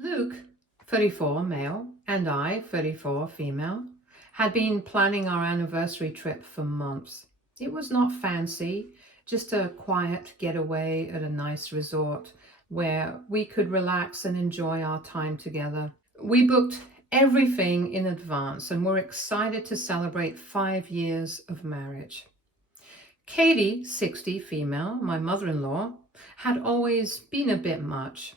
Luke, 34 male, and I, 34 female, had been planning our anniversary trip for months. It was not fancy, just a quiet getaway at a nice resort where we could relax and enjoy our time together. We booked everything in advance and were excited to celebrate 5 years of marriage. Katie, 60 female, my mother-in-law, had always been a bit much.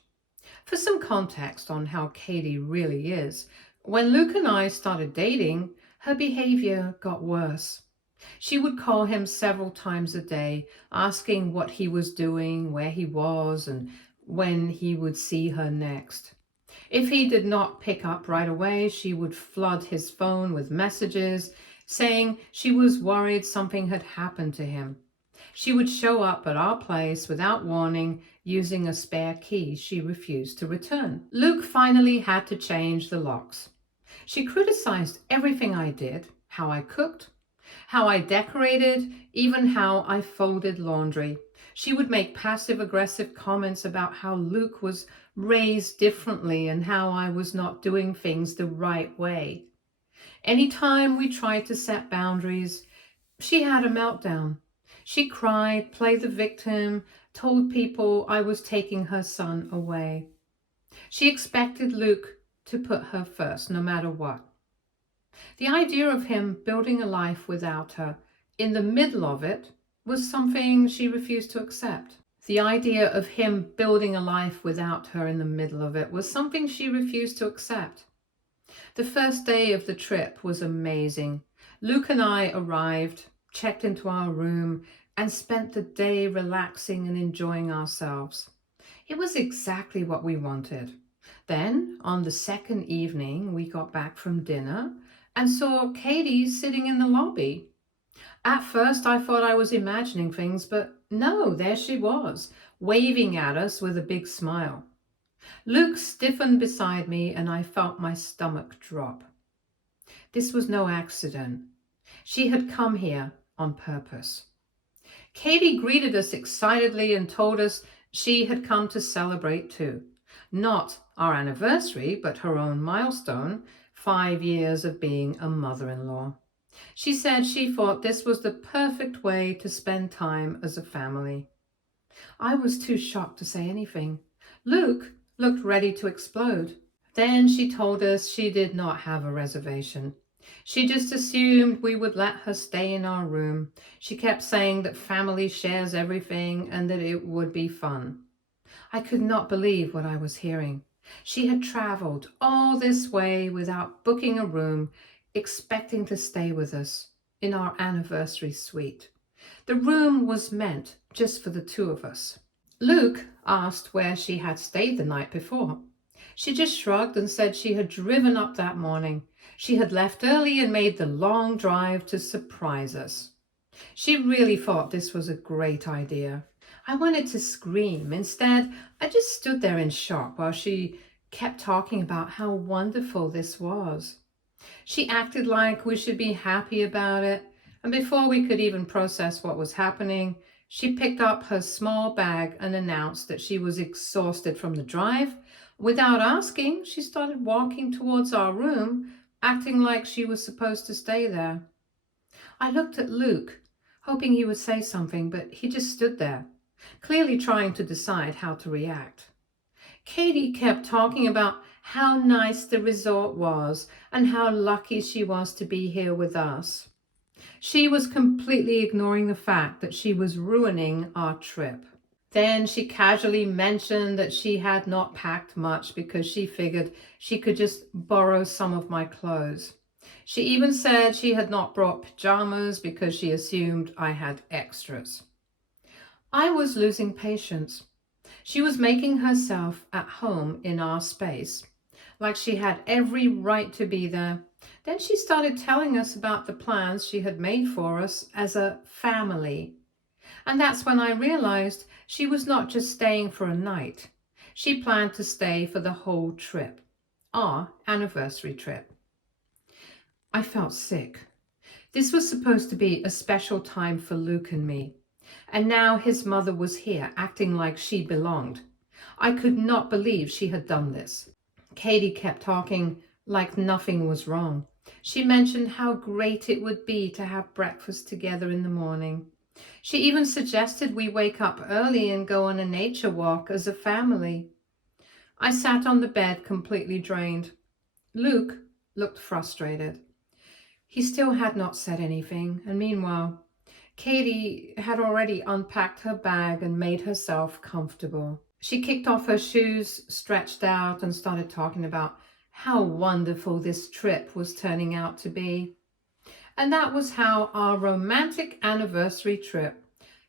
For some context on how Katie really is, when Luke and I started dating, her behavior got worse. She would call him several times a day, asking what he was doing, where he was, and when he would see her next. If he did not pick up right away, she would flood his phone with messages saying she was worried something had happened to him. She would show up at our place without warning, using a spare key she refused to return. Luke finally had to change the locks. She criticized everything I did, how I cooked, how I decorated, even how I folded laundry. She would make passive-aggressive comments about how Luke was raised differently and how I was not doing things the right way. Anytime we tried to set boundaries, she had a meltdown. She cried, played the victim, told people I was taking her son away. She expected Luke to put her first, no matter what. The idea of him building a life without her, in the middle of it, was something she refused to accept. The idea of him building a life without her in the middle of it was something she refused to accept. The first day of the trip was amazing. Luke and I arrived, checked into our room, and spent the day relaxing and enjoying ourselves. It was exactly what we wanted. Then, on the second evening, we got back from dinner and saw Katie sitting in the lobby. At first, I thought I was imagining things, but no, there she was, waving at us with a big smile. Luke stiffened beside me and I felt my stomach drop. This was no accident. She had come here on purpose. Katie greeted us excitedly and told us she had come to celebrate too. Not our anniversary, but her own milestone, 5 years of being a mother-in-law. She said she thought this was the perfect way to spend time as a family. I was too shocked to say anything. Luke looked ready to explode. Then she told us she did not have a reservation. She just assumed we would let her stay in our room. She kept saying that family shares everything and that it would be fun. I could not believe what I was hearing. She had traveled all this way without booking a room, expecting to stay with us in our anniversary suite. The room was meant just for the two of us. Luke asked where she had stayed the night before. She just shrugged and said she had driven up that morning. She had left early and made the long drive to surprise us. She really thought this was a great idea. I wanted to scream. Instead, I just stood there in shock while she kept talking about how wonderful this was. She acted like we should be happy about it, and before we could even process what was happening, she picked up her small bag and announced that she was exhausted from the drive. Without asking, she started walking towards our room, acting like she was supposed to stay there. I looked at Luke, hoping he would say something, but he just stood there, clearly trying to decide how to react. Katie kept talking about how nice the resort was and how lucky she was to be here with us. She was completely ignoring the fact that she was ruining our trip. Then she casually mentioned that she had not packed much because she figured she could just borrow some of my clothes. She even said she had not brought pajamas because she assumed I had extras. I was losing patience. She was making herself at home in our space, like she had every right to be there. Then she started telling us about the plans she had made for us as a family. And that's when I realized she was not just staying for a night. She planned to stay for the whole trip, our anniversary trip. I felt sick. This was supposed to be a special time for Luke and me. And now his mother was here, acting like she belonged. I could not believe she had done this. Katie kept talking like nothing was wrong. She mentioned how great it would be to have breakfast together in the morning. She even suggested we wake up early and go on a nature walk as a family. I sat on the bed completely drained. Luke looked frustrated. He still had not said anything, and meanwhile, Katie had already unpacked her bag and made herself comfortable. She kicked off her shoes, stretched out, and started talking about how wonderful this trip was turning out to be. And that was how our romantic anniversary trip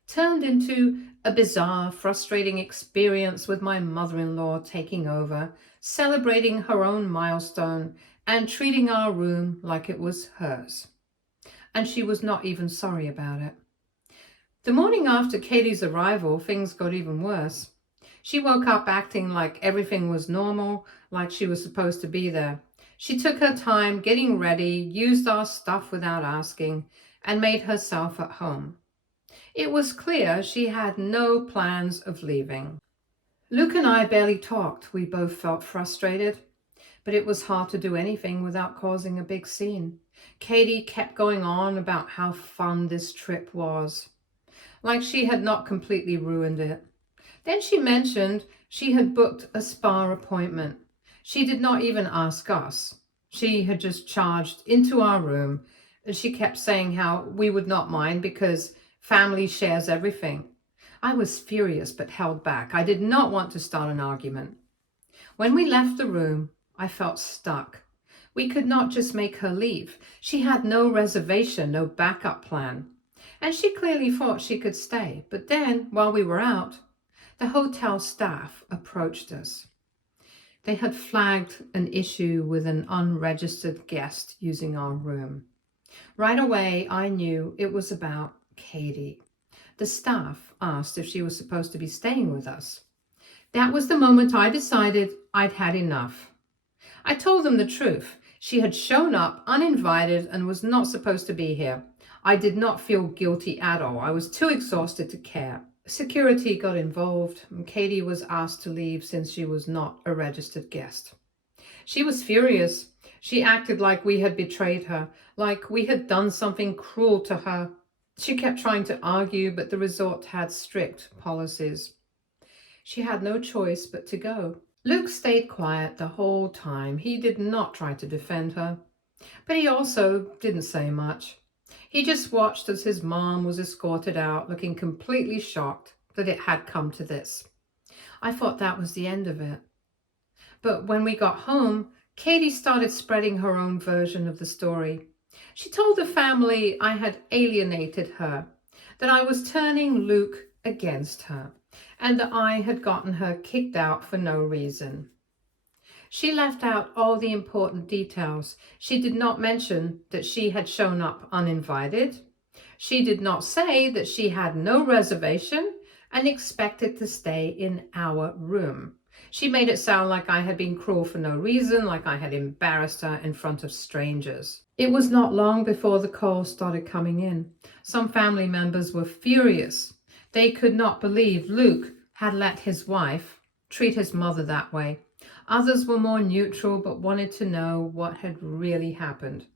turned into a bizarre, frustrating experience with my mother-in-law taking over, celebrating her own milestone, and treating our room like it was hers. And she was not even sorry about it. The morning after Katie's arrival, things got even worse. She woke up acting like everything was normal, like she was supposed to be there. She took her time getting ready, used our stuff without asking, and made herself at home. It was clear she had no plans of leaving. Luke and I barely talked. We both felt frustrated, but it was hard to do anything without causing a big scene. Katie kept going on about how fun this trip was, like she had not completely ruined it. Then she mentioned she had booked a spa appointment. She did not even ask us. She had just charged into our room, and she kept saying how we would not mind because family shares everything. I was furious but held back. I did not want to start an argument. When we left the room, I felt stuck. We could not just make her leave. She had no reservation, no backup plan. And she clearly thought she could stay. But then, while we were out, the hotel staff approached us. They had flagged an issue with an unregistered guest using our room. Right away, I knew it was about Katie. The staff asked if she was supposed to be staying with us. That was the moment I decided I'd had enough. I told them the truth. She had shown up uninvited and was not supposed to be here. I did not feel guilty at all. I was too exhausted to care. Security got involved, and Katie was asked to leave since she was not a registered guest. She was furious. She acted like we had betrayed her, like we had done something cruel to her. She kept trying to argue, but the resort had strict policies. She had no choice but to go. Luke stayed quiet the whole time. He did not try to defend her, but he also didn't say much. He just watched as his mom was escorted out, looking completely shocked that it had come to this. I thought that was the end of it. But when we got home, Katie started spreading her own version of the story. She told the family I had alienated her, that I was turning Luke against her, and that I had gotten her kicked out for no reason. She left out all the important details. She did not mention that she had shown up uninvited. She did not say that she had no reservation and expected to stay in our room. She made it sound like I had been cruel for no reason, like I had embarrassed her in front of strangers. It was not long before the calls started coming in. Some family members were furious. They could not believe Luke had let his wife treat his mother that way. Others were more neutral but wanted to know what had really happened.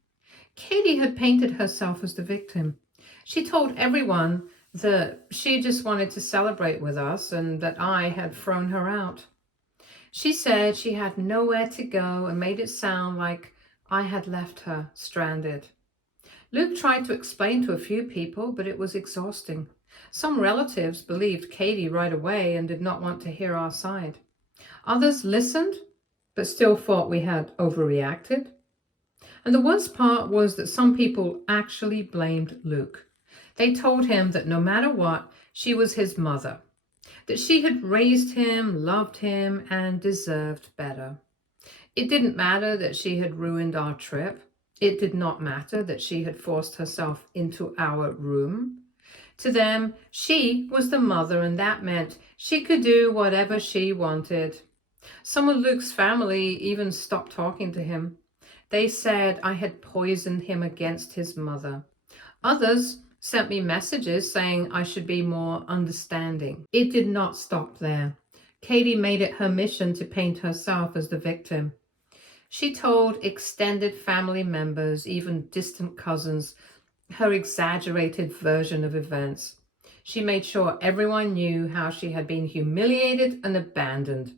Katie had painted herself as the victim. She told everyone that she just wanted to celebrate with us and that I had thrown her out. She said she had nowhere to go and made it sound like I had left her stranded. Luke tried to explain to a few people, but it was exhausting. Some relatives believed Katie right away and did not want to hear our side. Others listened, but still thought we had overreacted. And the worst part was that some people actually blamed Luke. They told him that no matter what, she was his mother, that she had raised him, loved him, and deserved better. It didn't matter that she had ruined our trip. It did not matter that she had forced herself into our room. To them, she was the mother, and that meant she could do whatever she wanted. Some of Luke's family even stopped talking to him. They said I had poisoned him against his mother. Others sent me messages saying I should be more understanding. It did not stop there. Katie made it her mission to paint herself as the victim. She told extended family members, even distant cousins, her exaggerated version of events. She made sure everyone knew how she had been humiliated and abandoned.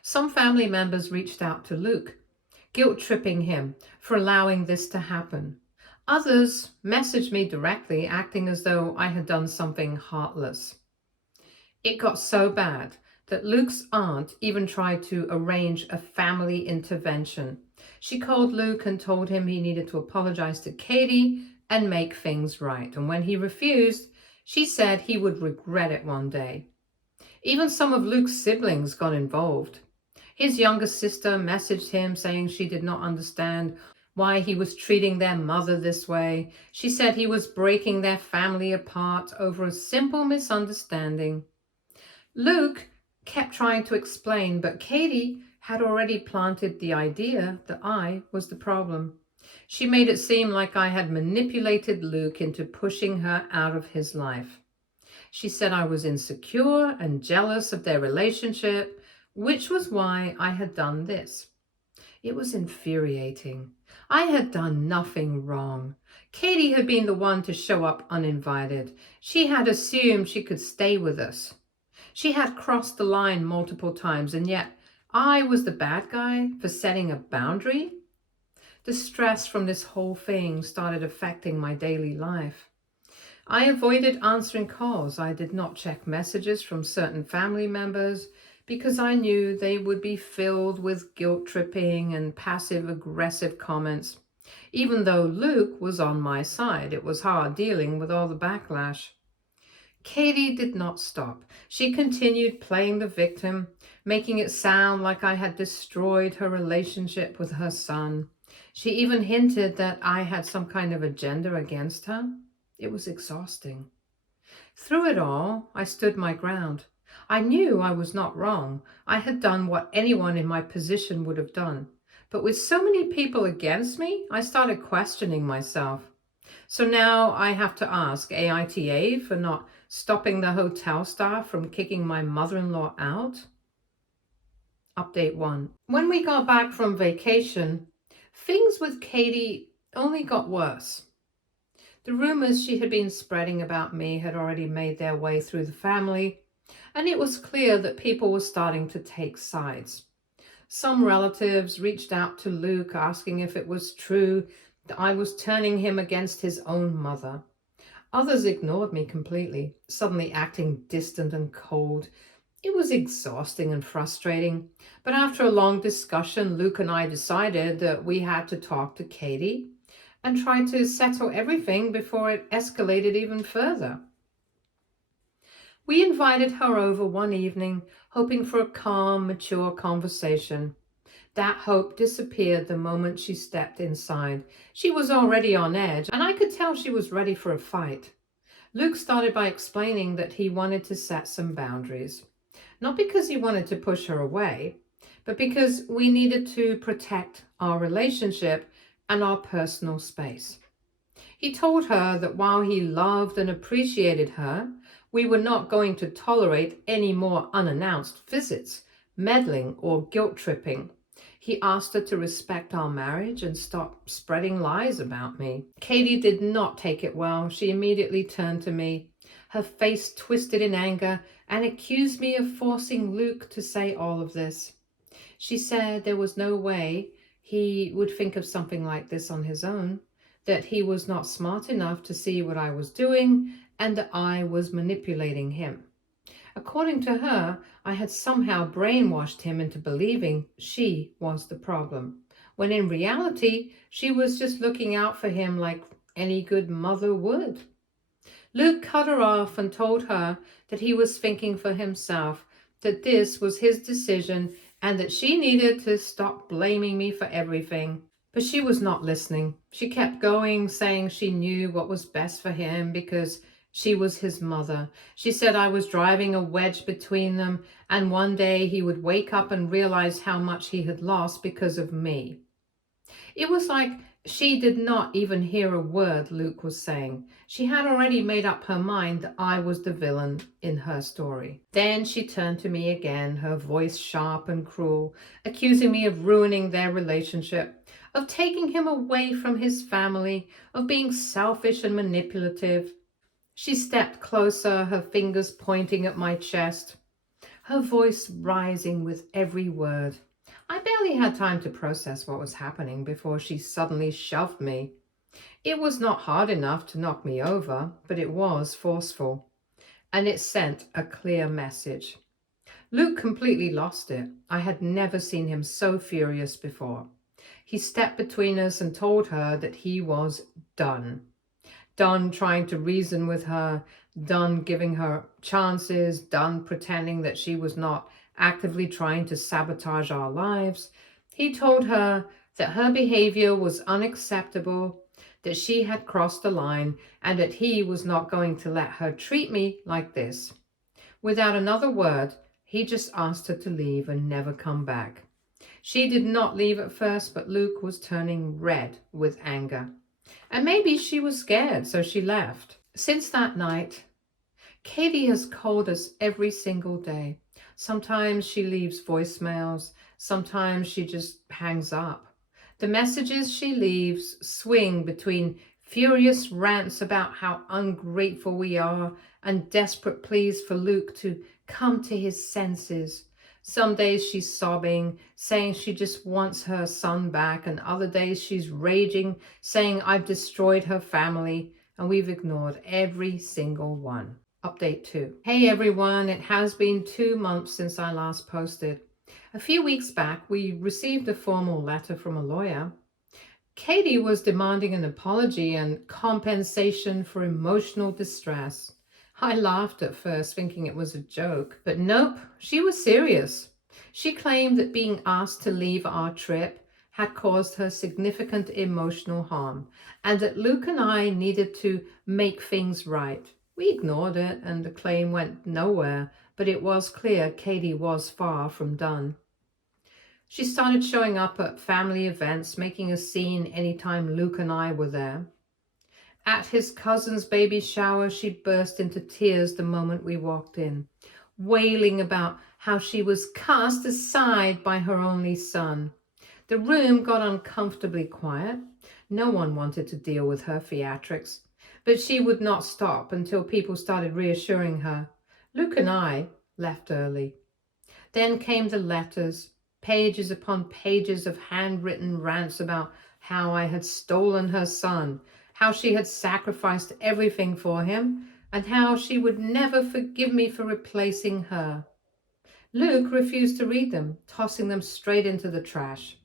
Some family members reached out to Luke, guilt-tripping him for allowing this to happen. Others messaged me directly, acting as though I had done something heartless. It got so bad that Luke's aunt even tried to arrange a family intervention. She called Luke and told him he needed to apologize to Katie and make things right. And when he refused, she said he would regret it one day. Even some of Luke's siblings got involved. His younger sister messaged him saying she did not understand why he was treating their mother this way. She said he was breaking their family apart over a simple misunderstanding. Luke kept trying to explain, but Katie had already planted the idea that I was the problem. She made it seem like I had manipulated Luke into pushing her out of his life. She said I was insecure and jealous of their relationship, which was why I had done this. It was infuriating. I had done nothing wrong. Katie had been the one to show up uninvited. She had assumed she could stay with us. She had crossed the line multiple times, and yet I was the bad guy for setting a boundary. The stress from this whole thing started affecting my daily life. I avoided answering calls. I did not check messages from certain family members because I knew they would be filled with guilt-tripping and passive-aggressive comments. Even though Luke was on my side, it was hard dealing with all the backlash. Katie did not stop. She continued playing the victim, making it sound like I had destroyed her relationship with her son. She even hinted that I had some kind of agenda against her. It was exhausting. Through it all, I stood my ground. I knew I was not wrong. I had done what anyone in my position would have done. But with so many people against me, I started questioning myself. So now I have to ask AITA for not stopping the hotel staff from kicking my mother-in-law out. Update 1. When we got back from vacation, things with Katie only got worse. The rumors she had been spreading about me had already made their way through the family, and it was clear that people were starting to take sides. Some relatives reached out to Luke asking if it was true that I was turning him against his own mother. Others ignored me completely, suddenly acting distant and cold. It was exhausting and frustrating, but after a long discussion, Luke and I decided that we had to talk to Katie and try to settle everything before it escalated even further. We invited her over one evening, hoping for a calm, mature conversation. That hope disappeared the moment she stepped inside. She was already on edge, and I could tell she was ready for a fight. Luke started by explaining that he wanted to set some boundaries. Not because he wanted to push her away, but because we needed to protect our relationship and our personal space. He told her that while he loved and appreciated her, we were not going to tolerate any more unannounced visits, meddling, or guilt-tripping. He asked her to respect our marriage and stop spreading lies about me. Katie did not take it well. She immediately turned to me, her face twisted in anger, and accused me of forcing Luke to say all of this. She said there was no way he would think of something like this on his own, that he was not smart enough to see what I was doing, and that I was manipulating him. According to her, I had somehow brainwashed him into believing she was the problem, when in reality, she was just looking out for him like any good mother would. Luke cut her off and told her that he was thinking for himself, that this was his decision, and that she needed to stop blaming me for everything. But she was not listening. She kept going, saying she knew what was best for him because she was his mother. She said I was driving a wedge between them, and one day he would wake up and realize how much he had lost because of me. It was like She did not even hear a word Luke was saying. She had already made up her mind that I was the villain in her story. Then she turned to me again, her voice sharp and cruel, accusing me of ruining their relationship, of taking him away from his family, of being selfish and manipulative. She stepped closer, her fingers pointing at my chest, her voice rising with every word. I barely had time to process what was happening before she suddenly shoved me. It was not hard enough to knock me over, but it was forceful, and it sent a clear message. Luke completely lost it. I had never seen him so furious before. He stepped between us and told her that he was done. Done trying to reason with her, done giving her chances, done pretending that she was not actively trying to sabotage our lives. He told her that her behavior was unacceptable, that she had crossed the line, and that he was not going to let her treat me like this. Without another word, he just asked her to leave and never come back. She did not leave at first, but Luke was turning red with anger. And maybe she was scared, so she left. Since that night, Katie has called us every single day. Sometimes she leaves voicemails. Sometimes she just hangs up. The messages she leaves swing between furious rants about how ungrateful we are and desperate pleas for Luke to come to his senses. Some days she's sobbing, saying she just wants her son back, and other days she's raging, saying I've destroyed her family, and we've ignored every single one. Update 2. Hey everyone, it has been 2 months since I last posted. A few weeks back, we received a formal letter from a lawyer. Katie was demanding an apology and compensation for emotional distress. I laughed at first, thinking it was a joke, but nope, she was serious. She claimed that being asked to leave our trip had caused her significant emotional harm, and that Luke and I needed to make things right. We ignored it, and the claim went nowhere, but it was clear Katie was far from done. She started showing up at family events, making a scene anytime Luke and I were there. At his cousin's baby shower, she burst into tears the moment we walked in, wailing about how she was cast aside by her only son. The room got uncomfortably quiet. No one wanted to deal with her theatrics, but she would not stop until people started reassuring her. Luke and I left early. Then came the letters, pages upon pages of handwritten rants about how I had stolen her son, how she had sacrificed everything for him, and how she would never forgive me for replacing her. Luke refused to read them, tossing them straight into the trash.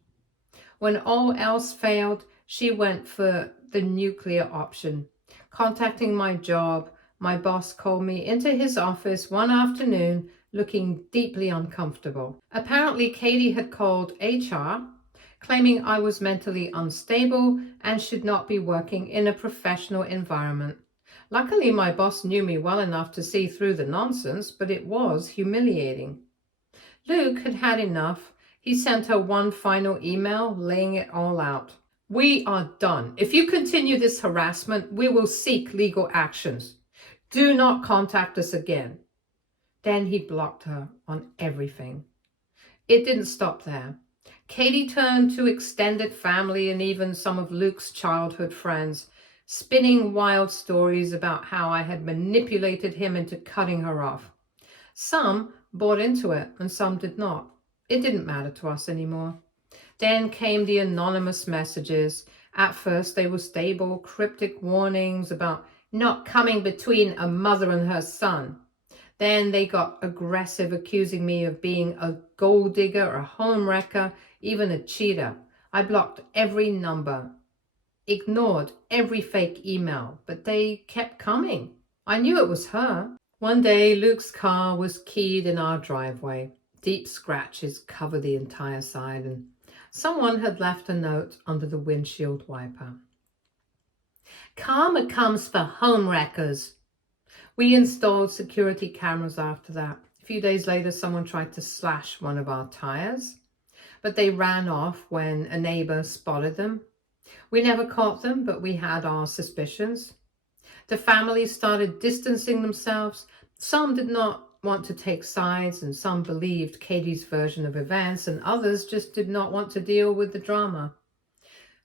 When all else failed, she went for the nuclear option. Contacting my job, my boss called me into his office one afternoon looking deeply uncomfortable. Apparently, Katie had called HR, claiming I was mentally unstable and should not be working in a professional environment. Luckily, my boss knew me well enough to see through the nonsense, but it was humiliating. Luke had had enough. He sent her one final email laying it all out. We are done. If you continue this harassment, we will seek legal actions. Do not contact us again. Then he blocked her on everything. It didn't stop there. Katie turned to extended family and even some of Luke's childhood friends, spinning wild stories about how I had manipulated him into cutting her off. Some bought into it and some did not. It didn't matter to us anymore. Then came the anonymous messages. At first they were stable, cryptic warnings about not coming between a mother and her son. Then they got aggressive, accusing me of being a gold digger, a home wrecker, even a cheater. I blocked every number, ignored every fake email, but they kept coming. I knew it was her. One day, Luke's car was keyed in our driveway. Deep scratches covered the entire side, and someone had left a note under the windshield wiper. Karma comes for home wreckers. We installed security cameras after that. A few days later, someone tried to slash one of our tires, but they ran off when a neighbor spotted them. We never caught them, but we had our suspicions. The families started distancing themselves. Some did not want to take sides, and some believed Katie's version of events, and others just did not want to deal with the drama.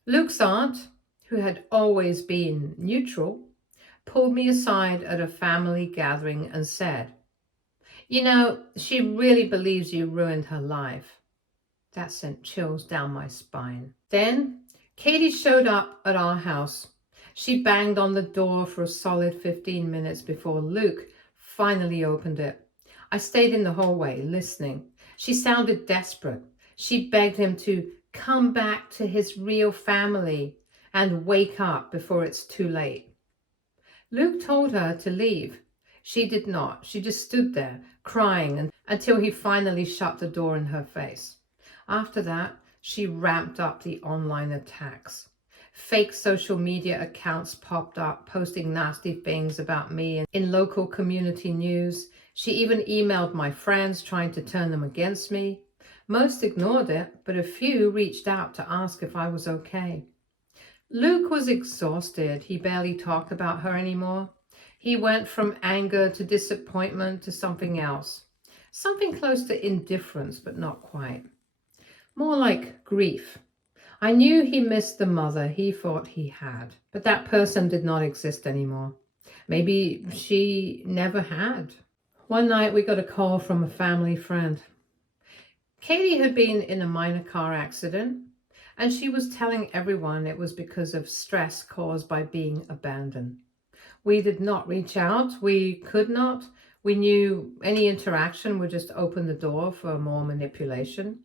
Luke's aunt, who had always been neutral, pulled me aside at a family gathering and said, "You know, she really believes you ruined her life." That sent chills down my spine. Then Katie showed up at our house. She banged on the door for a solid 15 minutes before Luke finally opened it. I stayed in the hallway listening. She sounded desperate. She begged him to come back to his real family and wake up before it's too late. Luke told her to leave. She did not. She just stood there crying until he finally shut the door in her face. After that, she ramped up the online attacks. Fake social media accounts popped up, posting nasty things about me in local community news. She even emailed my friends, trying to turn them against me. Most ignored it, but a few reached out to ask if I was okay. Luke was exhausted. He barely talked about her anymore. He went from anger to disappointment to something else. Something close to indifference, but not quite. More like grief. I knew he missed the mother he thought he had, but that person did not exist anymore. Maybe she never had. One night we got a call from a family friend. Katie had been in a minor car accident, and she was telling everyone it was because of stress caused by being abandoned. We did not reach out. We could not. We knew any interaction would just open the door for more manipulation.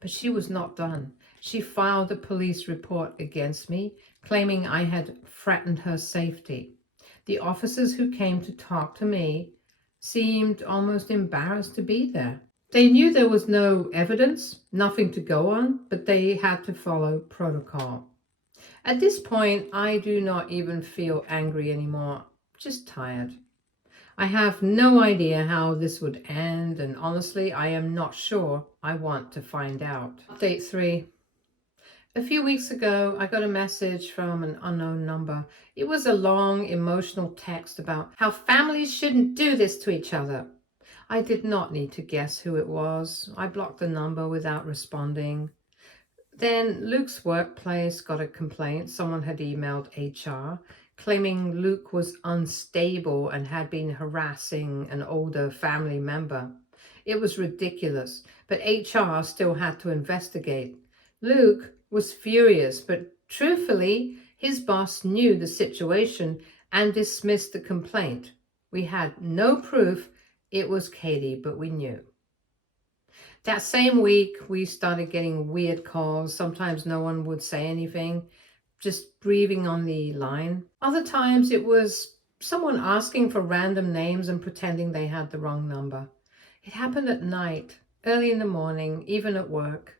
But she was not done. She filed a police report against me, claiming I had threatened her safety. The officers who came to talk to me seemed almost embarrassed to be there. They knew there was no evidence, nothing to go on, but they had to follow protocol. At this point, I do not even feel angry anymore, just tired. I have no idea how this would end, and honestly, I am not sure I want to find out. Update 3. A few weeks ago, I got a message from an unknown number. It was a long, emotional text about how families shouldn't do this to each other. I did not need to guess who it was. I blocked the number without responding. Then Luke's workplace got a complaint. Someone had emailed HR claiming Luke was unstable and had been harassing an older family member. It was ridiculous, but HR still had to investigate. Luke was furious, but truthfully, his boss knew the situation and dismissed the complaint. We had no proof it was Katie, but we knew. That same week, we started getting weird calls. Sometimes no one would say anything, just breathing on the line. Other times it was someone asking for random names and pretending they had the wrong number. It happened at night, early in the morning, even at work.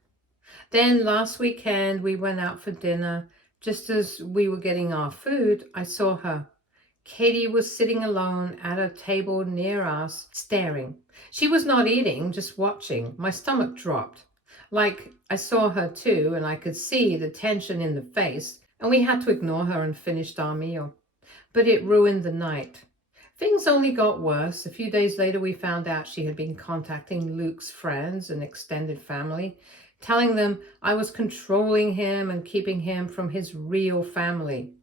Then last weekend, we went out for dinner. Just as we were getting our food, I saw her. Katie was sitting alone at a table near us, staring. She was not eating, just watching. My stomach dropped. Like I saw her too, and I could see the tension in the face, and we had to ignore her and finished our meal. But it ruined the night. Things only got worse. A few days later, we found out she had been contacting Luke's friends and extended family, telling them I was controlling him and keeping him from his real family.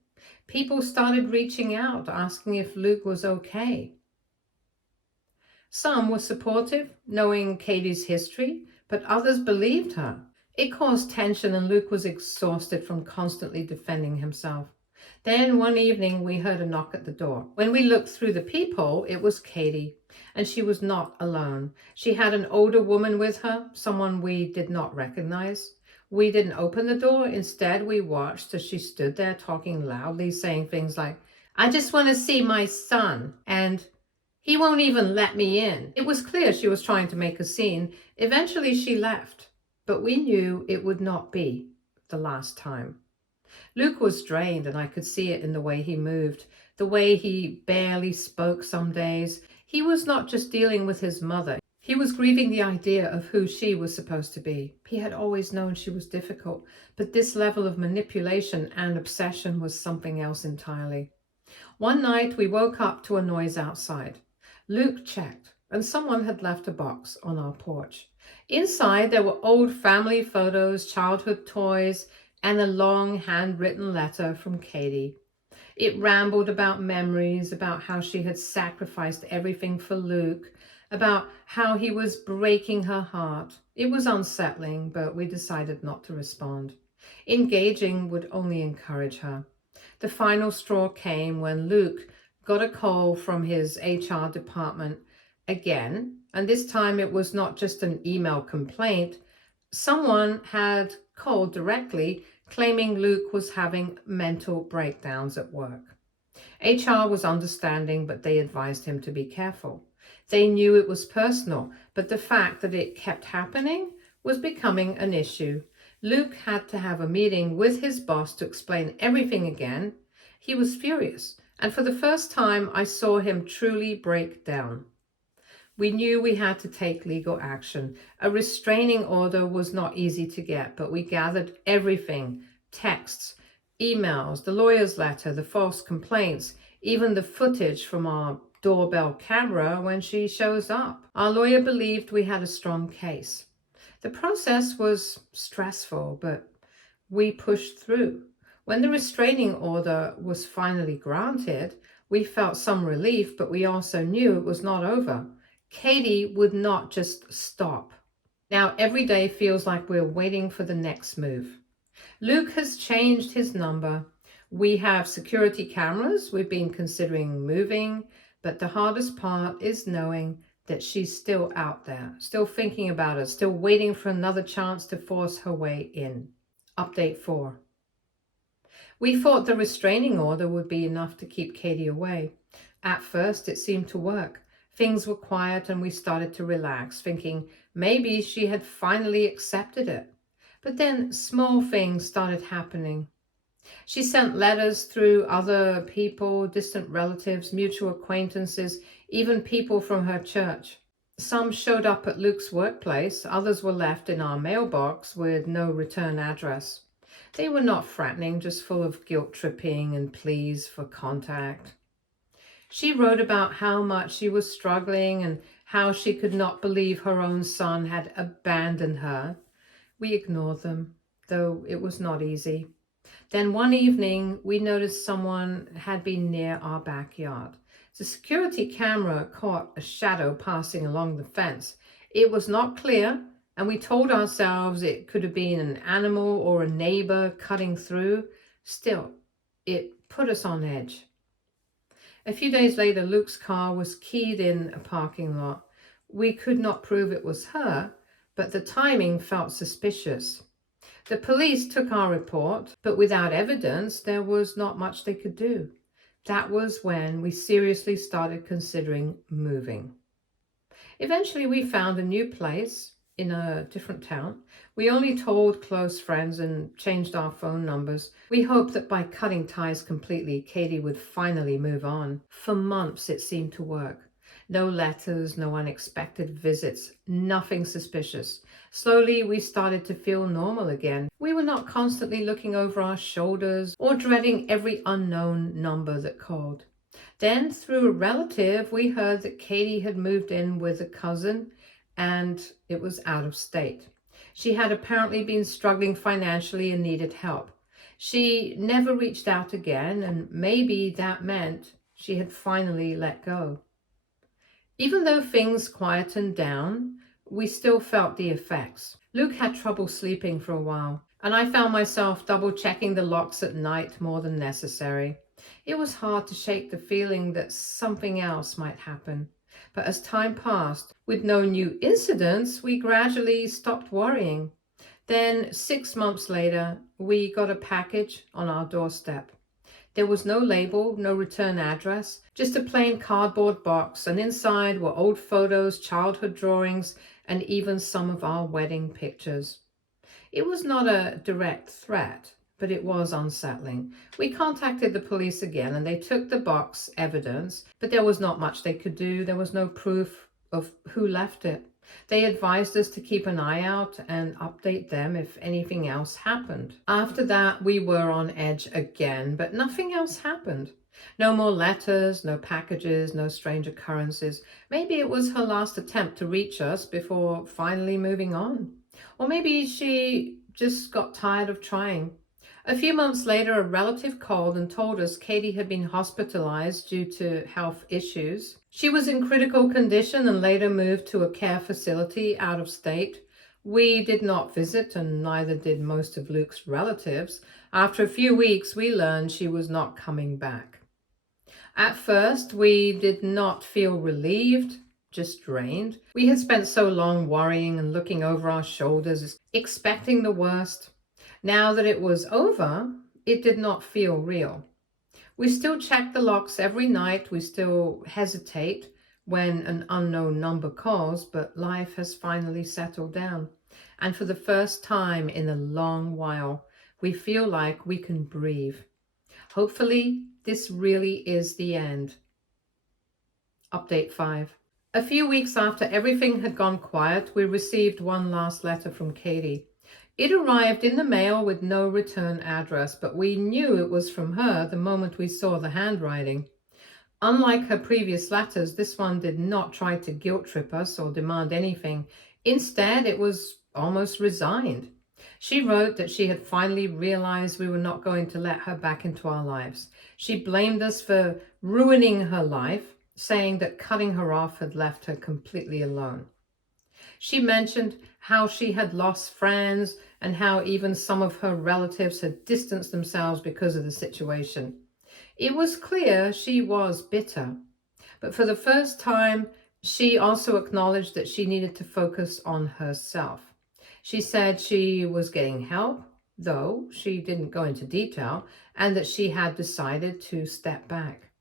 People started reaching out, asking if Luke was okay. Some were supportive, knowing Katie's history, but others believed her. It caused tension, and Luke was exhausted from constantly defending himself. Then one evening, we heard a knock at the door. When we looked through the peephole, it was Katie, and she was not alone. She had an older woman with her, someone we did not recognize. We didn't open the door. Instead, we watched as she stood there talking loudly, saying things like, "I just want to see my son," and "He won't even let me in." It was clear she was trying to make a scene. Eventually, she left, but we knew it would not be the last time. Luke was drained, and I could see it in the way he moved, the way he barely spoke some days. He was not just dealing with his mother. He was grieving the idea of who she was supposed to be. He had always known she was difficult, but this level of manipulation and obsession was something else entirely. One night we woke up to a noise outside. Luke checked, and someone had left a box on our porch. Inside there were old family photos, childhood toys, and a long handwritten letter from Katie. It rambled about memories, about how she had sacrificed everything for Luke, about how he was breaking her heart. It was unsettling, but we decided not to respond. Engaging would only encourage her. The final straw came when Luke got a call from his HR department again, and this time it was not just an email complaint. Someone had called directly claiming Luke was having mental breakdowns at work. HR was understanding, but they advised him to be careful. They knew it was personal, but the fact that it kept happening was becoming an issue. Luke had to have a meeting with his boss to explain everything again. He was furious, and for the first time I saw him truly break down. We knew we had to take legal action. A restraining order was not easy to get, but we gathered everything: texts, emails, the lawyer's letter, the false complaints, even the footage from our doorbell camera when she shows up. Our lawyer believed we had a strong case. The process was stressful, but we pushed through. When the restraining order was finally granted, we felt some relief, but we also knew it was not over. Katie would not just stop. Now every day feels like we're waiting for the next move. Luke has changed his number. We have security cameras. We've been considering moving, but the hardest part is knowing that she's still out there, still thinking about us, still waiting for another chance to force her way in. Update 4. We thought the restraining order would be enough to keep Katie away. At first, it seemed to work. Things were quiet and we started to relax, thinking maybe she had finally accepted it. But then small things started happening. She sent letters through other people, distant relatives, mutual acquaintances, even people from her church. Some showed up at Luke's workplace, others were left in our mailbox with no return address. They were not threatening, just full of guilt-tripping and pleas for contact. She wrote about how much she was struggling and how she could not believe her own son had abandoned her. We ignored them, though it was not easy. Then one evening, we noticed someone had been near our backyard. The security camera caught a shadow passing along the fence. It was not clear, and we told ourselves it could have been an animal or a neighbor cutting through. Still, it put us on edge. A few days later, Luke's car was keyed in a parking lot. We could not prove it was her, but the timing felt suspicious. The police took our report, but without evidence, there was not much they could do. That was when we seriously started considering moving. Eventually, we found a new place in a different town. We only told close friends and changed our phone numbers. We hoped that by cutting ties completely, Katie would finally move on. For months, it seemed to work. No letters, no unexpected visits, nothing suspicious. Slowly, we started to feel normal again. We were not constantly looking over our shoulders or dreading every unknown number that called. Then, through a relative, we heard that Katie had moved in with a cousin, and it was out of state. She had apparently been struggling financially and needed help. She never reached out again, and maybe that meant she had finally let go. Even though things quietened down, we still felt the effects. Luke had trouble sleeping for a while, and I found myself double-checking the locks at night more than necessary. It was hard to shake the feeling that something else might happen. But as time passed, with no new incidents, we gradually stopped worrying. Then, 6 months later, we got a package on our doorstep. There was no label, no return address, just a plain cardboard box, and inside were old photos, childhood drawings, and even some of our wedding pictures. It was not a direct threat, but it was unsettling. We contacted the police again, and they took the box evidence, but there was not much they could do. There was no proof of who left it. They advised us to keep an eye out and update them if anything else happened. After that, we were on edge again, but nothing else happened. No more letters, no packages, no strange occurrences. Maybe it was her last attempt to reach us before finally moving on. Or maybe she just got tired of trying. A few months later, a relative called and told us Katie had been hospitalized due to health issues. She was in critical condition and later moved to a care facility out of state. We did not visit, and neither did most of Luke's relatives. After a few weeks, we learned she was not coming back. At first, we did not feel relieved, just drained. We had spent so long worrying and looking over our shoulders, expecting the worst. Now that it was over, it did not feel real. We still check the locks every night. We still hesitate when an unknown number calls, but life has finally settled down. And for the first time in a long while, we feel like we can breathe. Hopefully, this really is the end. Update 5. A few weeks after everything had gone quiet, we received one last letter from Katie. It arrived in the mail with no return address, but we knew it was from her the moment we saw the handwriting. Unlike her previous letters, this one did not try to guilt trip us or demand anything. Instead, it was almost resigned. She wrote that she had finally realized we were not going to let her back into our lives. She blamed us for ruining her life, saying that cutting her off had left her completely alone. She mentioned how she had lost friends and how even some of her relatives had distanced themselves because of the situation. It was clear she was bitter, but for the first time, she also acknowledged that she needed to focus on herself. She said she was getting help, though she didn't go into detail, and that she had decided to step back.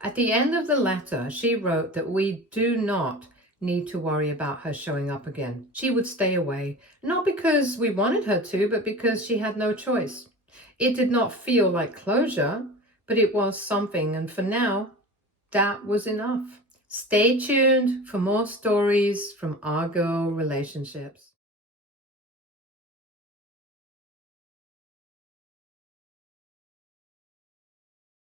At the end of the letter, she wrote that we do not need to worry about her showing up again. She would stay away, not because we wanted her to, but because she had no choice. It did not feel like closure, but it was something, and for now, that was enough. Stay tuned for more stories from our girl relationships.